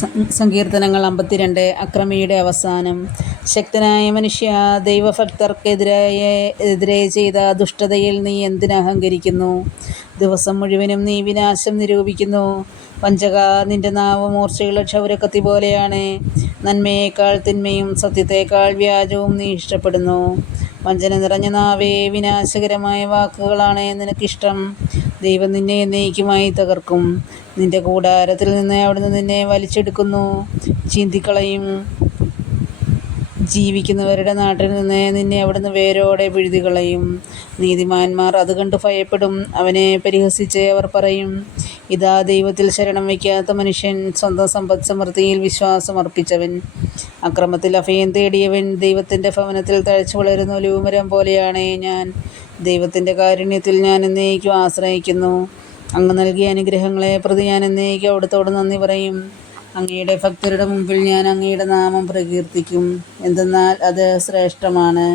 സങ്കീർത്തനങ്ങൾ 52. അക്രമിയുടെ അവസാനം. ശക്തനായ മനുഷ്യ, ദൈവഭക്തർക്കെതിരെ ചെയ്ത ദുഷ്ടതയിൽ നീ എന്തിന് അഹങ്കരിക്കുന്നു? ദിവസം മുഴുവനും നീ വിനാശം നിരൂപിക്കുന്നു. വഞ്ചക, നിന്റെ നാവ് മൂർച്ചയുള്ള ക്ഷൗരക്കത്തി പോലെയാണ്. നന്മയേക്കാൾ തിന്മയും സത്യത്തേക്കാൾ വ്യാജവും നീ ഇഷ്ടപ്പെടുന്നു. വഞ്ചന നിറഞ്ഞ നാവേ, വിനാശകരമായ വാക്കുകളാണ് നിനക്കിഷ്ടം. ദൈവം നിന്നെ എന്നേക്കുമായി തകർക്കും. നിന്റെ കൂടാരത്തിൽ നിന്ന് അവിടുന്ന് നിന്നെ വലിച്ചെടുക്കുന്നു, ചീന്തിക്കളയും. ജീവിക്കുന്നവരുടെ നാട്ടിൽ നിന്ന് നിന്നെ അവിടുന്ന് വേരോടെ പിഴുതുകളയും. നീതിമാന്മാർ അത് കണ്ട് ഭയപ്പെടും. അവനെ പരിഹസിച്ച് അവർ പറയും, ഇതാ ദൈവത്തിൽ ശരണം വയ്ക്കാത്ത മനുഷ്യൻ, സ്വന്തം സമ്പദ് സമൃദ്ധിയിൽ വിശ്വാസമർപ്പിച്ചവൻ. അക്രമത്തിൽ അഭയം തേടിയവൻ. ദൈവത്തിൻ്റെ ഭവനത്തിൽ തഴച്ചു വളരുന്ന ഒലിവുമരം പോലെയാണ് ഞാൻ. ദൈവത്തിൻ്റെ കാരുണ്യത്തിൽ ഞാൻ എന്നേക്കും ആശ്രയിക്കുന്നു. അങ്ങ് നൽകിയ അനുഗ്രഹങ്ങളെ പ്രതി ഞാൻ എന്നേക്കും അവിടുത്തോട് നന്ദി പറയും. അങ്ങയുടെ ഭക്തരുടെ മുമ്പിൽ ഞാൻ അങ്ങയുടെ നാമം പ്രകീർത്തിക്കും, എന്തെന്നാൽ അത് ശ്രേഷ്ഠമാണ്.